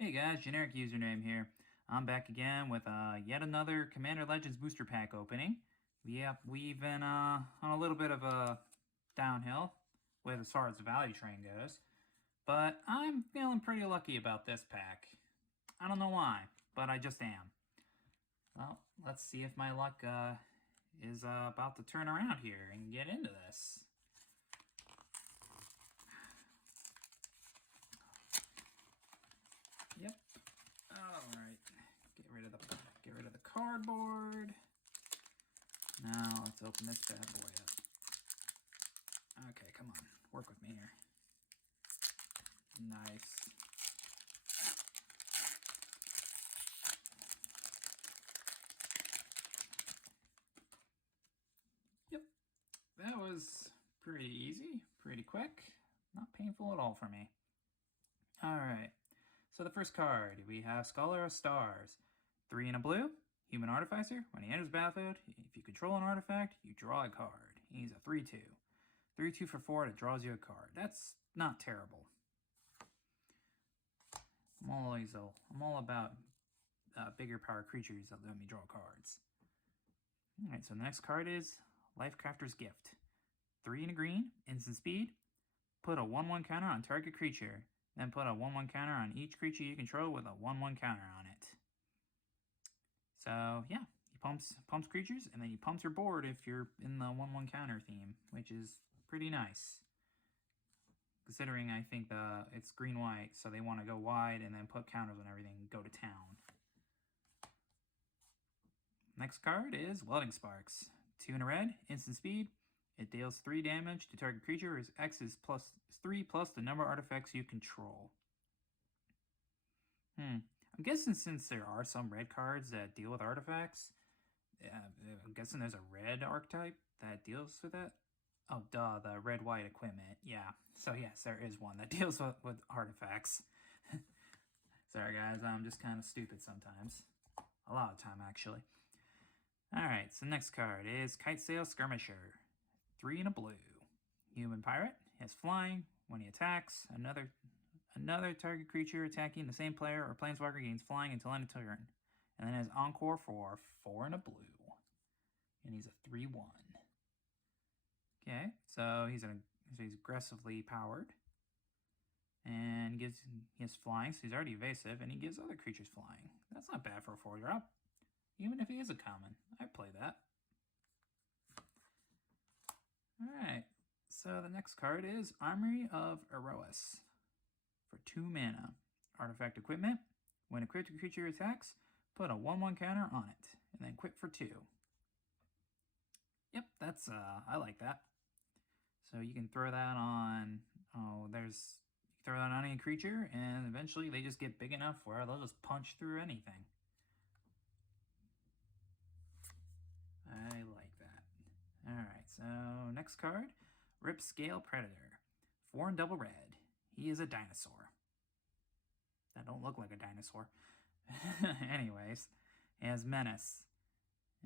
Hey guys, generic username here. I'm back again with yet another Commander Legends booster pack opening. We've been on a little bit of a downhill with as far as the value train goes, but I'm feeling pretty lucky about this pack. I don't know why, but I just am. Well, let's see if my luck is about to turn around here and get into this. Yep. All right. Get rid of the cardboard. Now let's open this bad boy up. Okay, come on, work with me here. Nice. Yep, that was pretty easy, pretty quick, not painful at all for me. All right, so the first card, we have Scholar of Stars. 3 and a blue, human artificer. When he enters battlefield, if you control an artifact, you draw a card. He's a 3/2. 3/2 for 4, and it draws you a card. That's not terrible. I'm all about bigger power creatures that let me draw cards. Alright, so the next card is Lifecrafter's Gift. 3 and a green, instant speed. Put a 1/1 counter on target creature. Then put a 1/1 counter on each creature you control with a 1/1 counter on it. So yeah, he pumps creatures, and then he pumps your board if you're in the 1/1 counter theme, which is pretty nice. Considering I think it's green-white, so they want to go wide and then put counters on everything and go to town. Next card is Welding Sparks. 2 and a red, instant speed. It deals 3 damage to target creature, whose X is +3 plus the number of artifacts you control. I'm guessing since there are some red cards that deal with artifacts, I'm guessing there's a red archetype that deals with that. Oh, duh, the red-white equipment. Yeah, so yes, there is one that deals with artifacts. Sorry, guys, I'm just kind of stupid sometimes. A lot of time, actually. Alright, so next card is Kitesail Skirmisher. 3 and a blue. Human pirate. He has flying. When he attacks, another target creature attacking the same player or planeswalker gains flying until end of turn. And then has Encore for 4 and a blue. And he's a 3/1. Okay, so he's aggressively powered. And he has flying, so he's already evasive, and he gives other creatures flying. That's not bad for a 4-drop. Even if he is a common. I'd play that. Alright, so the next card is Armoury of Arowas. For 2 mana. Artifact equipment. When a critical creature attacks, put a 1/1 counter on it, and then quit for 2. Yep, that's, I like that. So you can throw that on, you can throw that on any creature, and eventually they just get big enough where they'll just punch through anything. I like that. Alright, so next card, Ripscale Predator. 4 and double red. He is a dinosaur. That don't look like a dinosaur. Anyways, he has Menace.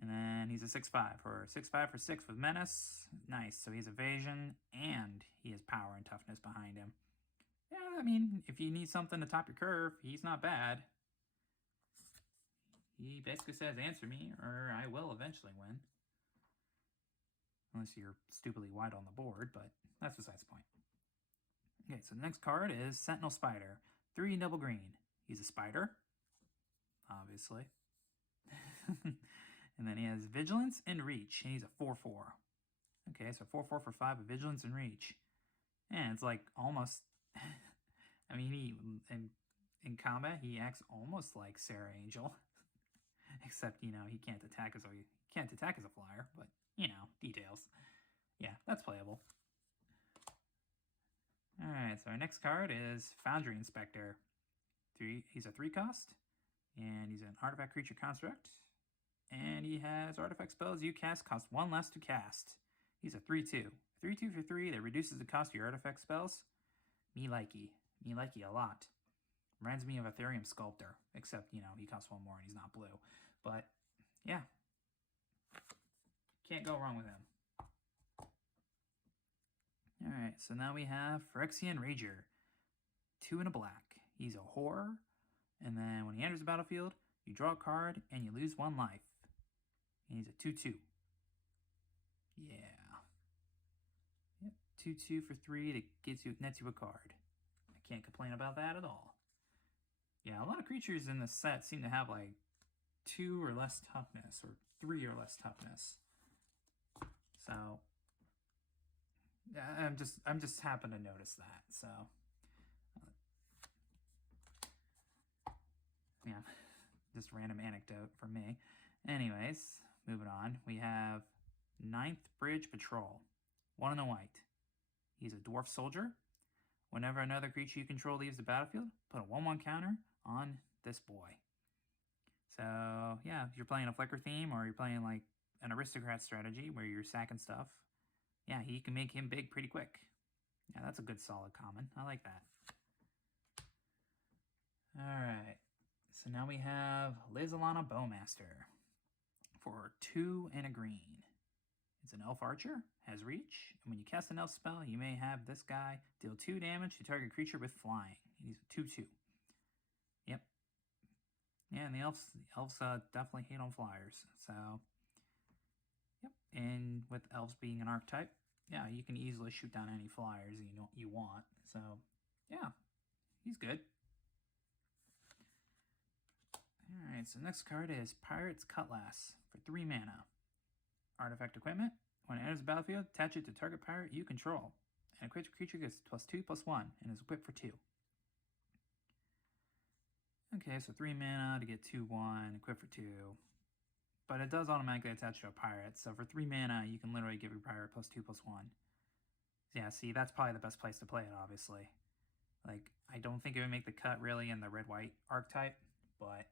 And then he's a 6/5 for 6/5 for 6 with Menace. Nice, so he's evasion, and he has power and toughness behind him. Yeah, I mean, if you need something to top your curve, he's not bad. He basically says, answer me, or I will eventually win. Unless you're stupidly wide on the board, but that's besides the point. Okay, so the next card is Sentinel Spider. 3 double green. He's a spider, obviously. And then he has Vigilance and Reach, and he's a 4/4. Okay, so 4/4 for 5 with Vigilance and Reach. And it's like almost... I mean, in combat, he acts almost like Sarah Angel. Except, he can't attack as a flyer, but, details. Yeah, that's playable. Alright, so our next card is Foundry Inspector. He's a 3-cost, and he's an artifact creature construct. And he has artifact spells you cast cost 1 less to cast. He's a 3/2. 3/2 for 3 that reduces the cost of your artifact spells. Me likey a lot. Reminds me of Ethereum Sculptor, except, he costs 1 more and he's not blue. But, yeah. Can't go wrong with him. Alright, so now we have Phyrexian Rager. 2 and a black. He's a horror. And then when he enters the battlefield, you draw a card and you lose 1 life. And he's a 2/2. Yeah. Yep, 2/2 for 3 that nets you a card. I can't complain about that at all. Yeah, a lot of creatures in this set seem to have like 2 or less toughness, or 3 or less toughness. So I'm just happen to notice that. So yeah, just random anecdote from me. Anyways, moving on, we have 9th Bridge Patrol, 1 and a white. He's a dwarf soldier. Whenever another creature you control leaves the battlefield, put a 1/1 counter on this boy. So yeah, if you're playing a Flicker theme, or you're playing like an aristocrat strategy where you're sacking stuff, yeah, he can make him big pretty quick. Yeah, that's a good solid common. I like that. Alright, so now we have Lizalana Bowmaster for 2 and a green. It's an elf archer, has reach, and when you cast an elf spell, you may have this guy deal 2 damage to target creature with flying. He's a 2/2. Yep. Yeah, and the elves definitely hate on flyers. So, yep. And with elves being an archetype, yeah, you can easily shoot down any flyers you want. So, yeah, he's good. Alright, so next card is Pirate's Cutlass for 3 mana. Artifact equipment. When it enters the battlefield, attach it to target pirate you control. And a creature gets +2/+1 and is equipped for 2. Okay, so 3 mana to get 2/1, equipped for 2. But it does automatically attach to a pirate, so for 3 mana, you can literally give your pirate +2/+1. Yeah, see, that's probably the best place to play it, obviously. Like, I don't think it would make the cut really in the red-white archetype, but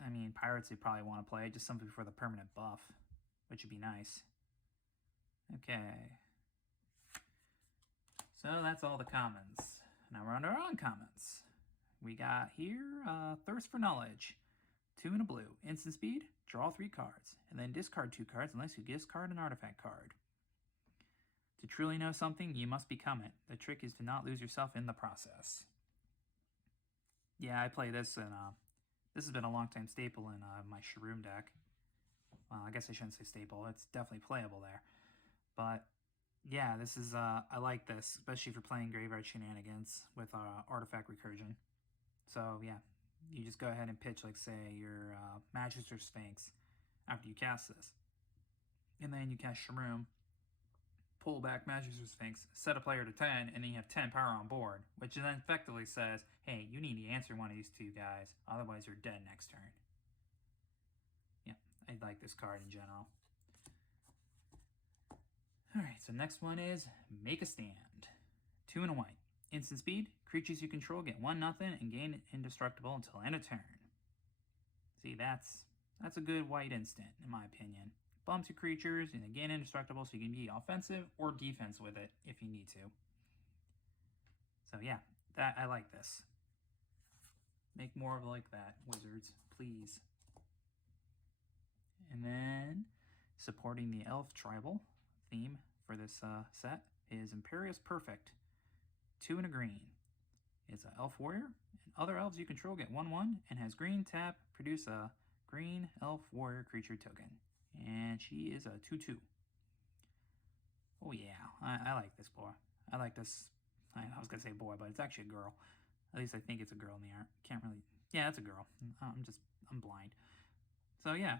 I mean, pirates you probably want to play just something for the permanent buff, which would be nice. Okay. So that's all the commons. Now we're on our uncommons. We got here Thirst for Knowledge. 2 and a blue. Instant speed, draw 3 cards, and then discard 2 cards unless you discard an artifact card. To truly know something, you must become it. The trick is to not lose yourself in the process. Yeah, I play this, and this has been a long-time staple in my Shroom deck. Well, I guess I shouldn't say staple. It's definitely playable there. But yeah, this is I like this, especially for playing graveyard shenanigans with artifact recursion. So yeah, you just go ahead and pitch, like, say, your Magister Sphinx after you cast this. And then you cast Shroom, pull back Magister Sphinx, set a player to 10, and then you have 10 power on board, which then effectively says, hey, you need to answer one of these 2 guys, otherwise you're dead next turn. Yeah, I like this card in general. Alright, so next one is Make a Stand. 2 and a white. Instant speed, creatures you control get 1/0 and gain indestructible until end of turn. See, that's a good white instant, in my opinion. Bump 2 creatures and they gain indestructible, so you can be offensive or defense with it if you need to. So yeah, I like this. Make more of like that, Wizards, please. And then, supporting the elf tribal theme for this set is Imperious Perfect. 2 and a green. It's an elf warrior, and other elves you control get 1/1 and has green tap, produce a green elf warrior creature token. And she is a 2/2. Oh yeah, I like this boy. I like this. I was gonna say boy, but it's actually a girl. At least I think it's a girl in the art. Can't really. Yeah, it's a girl. I'm blind. So yeah,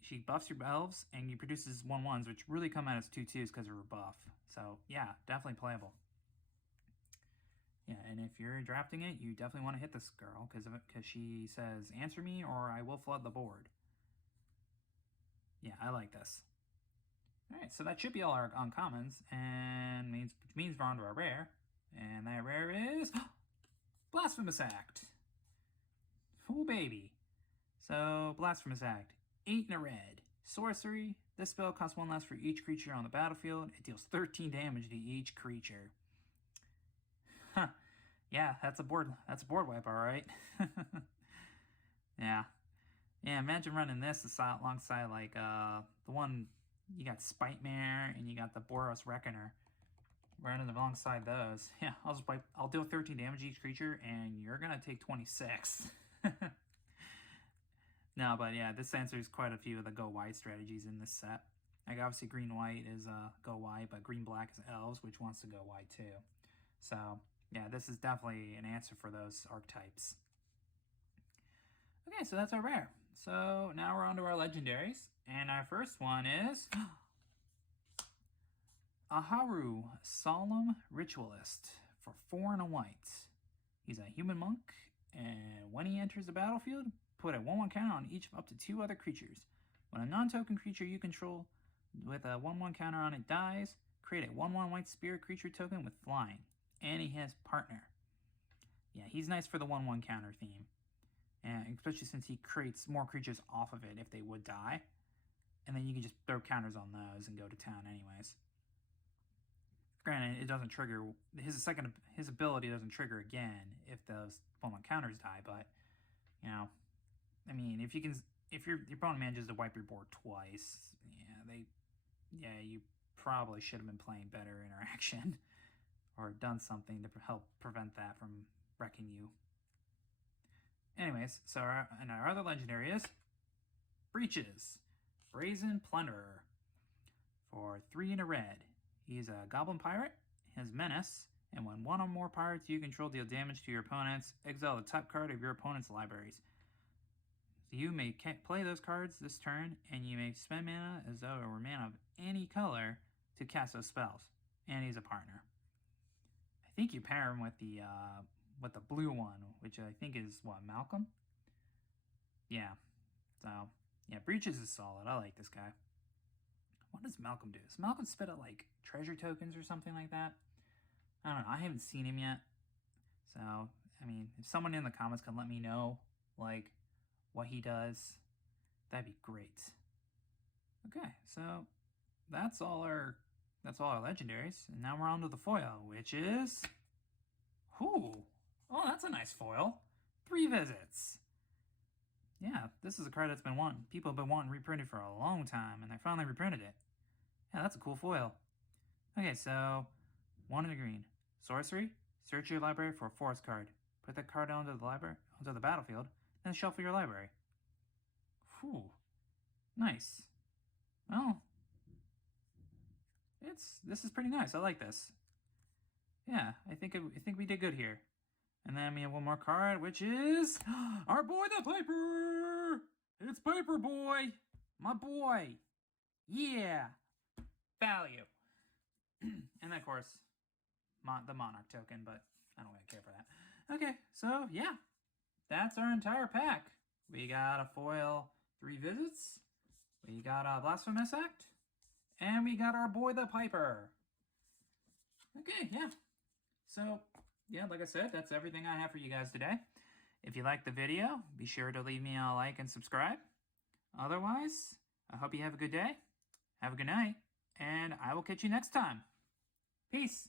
she buffs your elves and you produces 1/1s, which really come out as 2/2s because of her buff. So yeah, definitely playable. Yeah, and if you're drafting it, you definitely want to hit this girl because she says, answer me or I will flood the board. Yeah, I like this. Alright, so that should be all our uncommons, and which means we're on to our rare. And that rare is Blasphemous Act. Oh baby. So, Blasphemous Act. 8 and a red. Sorcery. This spell costs 1 less for each creature on the battlefield. It deals 13 damage to each creature. Huh. Yeah, that's a board wipe, alright. Yeah. Yeah, imagine running this alongside, like, the one, you got Spite Mare, and you got the Boros Reckoner. running alongside those. Yeah, I'll deal 13 damage each creature, and you're gonna take 26. No, but yeah, this answers quite a few of the go white strategies in this set. Like obviously green white is go white, but green black is elves, which wants to go white too. So yeah, this is definitely an answer for those archetypes. Okay, so that's our rare. So now we're on to our legendaries, and our first one is Aharu, Solemn Ritualist for 4 and a white. He's a human monk, and when he enters the battlefield, put a 1/1 counter on each of up to 2 other creatures. When a non-token creature you control with a 1/1 counter on it dies, create a 1/1 white spirit creature token with flying. And he has partner. Yeah, he's nice for the 1/1 counter theme. And especially since he creates more creatures off of it if they would die. And then you can just throw counters on those and go to town anyways. Granted, it doesn't trigger his ability doesn't trigger again if those 1/1 counters die, but you know, I mean, if your opponent manages to wipe your board twice, you probably should have been playing better interaction or done something to help prevent that from wrecking you. Anyways, so our other legendary is Breeches, Brazen Plunderer for 3 and a red. He's a goblin pirate, has menace, and when 1 or more pirates you control deal damage to your opponents, exile the top card of your opponent's libraries. You may play those cards this turn, and you may spend mana as though it were mana of any color to cast those spells. And he's a partner. I think you pair him with the blue one, which I think is what, Malcolm? Yeah. So yeah, Breeches is solid. I like this guy. What does Malcolm do? Does Malcolm spit out like treasure tokens or something like that? I don't know. I haven't seen him yet. So I mean, if someone in the comments can let me know like what he does, that'd be great. Okay, so that's all our legendaries, and now we're on to the foil, which is oh, that's a nice foil. 3 visits. Yeah, this is a card that's been people have been wanting reprinted for a long time, and they finally reprinted it. Yeah, that's a cool foil. Okay, so 1 in the green. Sorcery. Search your library for a forest card. Put that card onto the battlefield, then shuffle your library. Whew. Nice. Well, this is pretty nice. I like this. Yeah, I think we did good here. And then we have one more card, which is our boy the Piper. It's Piper Boy, my boy. Yeah, value. And of course, the Monarch token, but I don't really care for that. Okay, so yeah, that's our entire pack. We got a foil 3 visits. We got a blasphemous act. And we got our boy the Piper. Okay, yeah. So, yeah, like I said, that's everything I have for you guys today. If you liked the video, be sure to leave me a like and subscribe. Otherwise, I hope you have a good day, have a good night, and I will catch you next time. Peace.